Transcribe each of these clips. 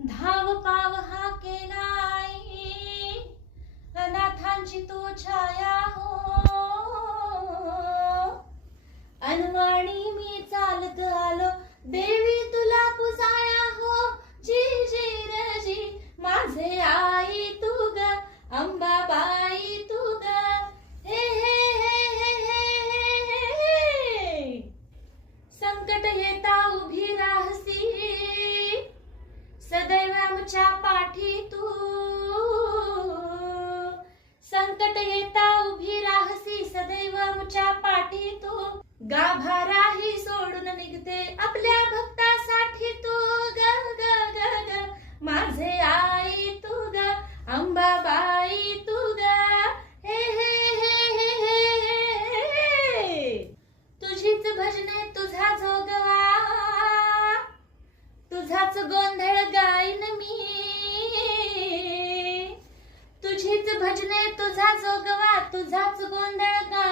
धाव पाव हा केलाय. अनाथांची तो छाया हो. अनवाणी मी चालत आलो देवी गाभाराही सोडून निघते आपल्या भक्तासाठी तू. ग ग ग ग. माझे आई तू ग अंबाबाई तू ग. हे हे हे हे हे हे. तुझीच भजने तुझा जोगवा तुझाच गोंधळ गाईन मी. तुझीच भजने तुझा जोगवा तुझाच गोंधळ गा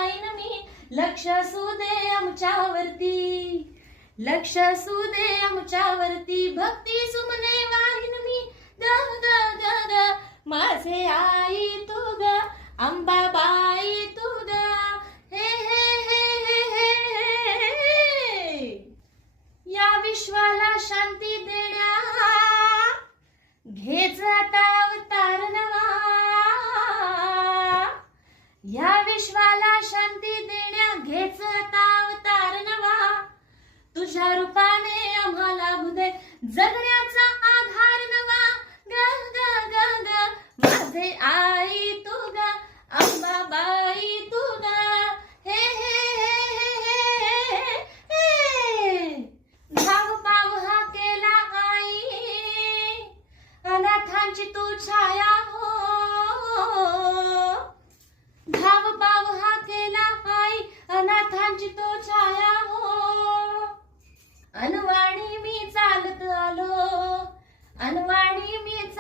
लक्ष असू दे आमच्यावरती. लक्ष असू दे आमच्यावरती. भक्ती सुमने तुझ्या रूपाने आम्हाला बुधे जगण्याचा आधार नवा. ग ग. Anwani meets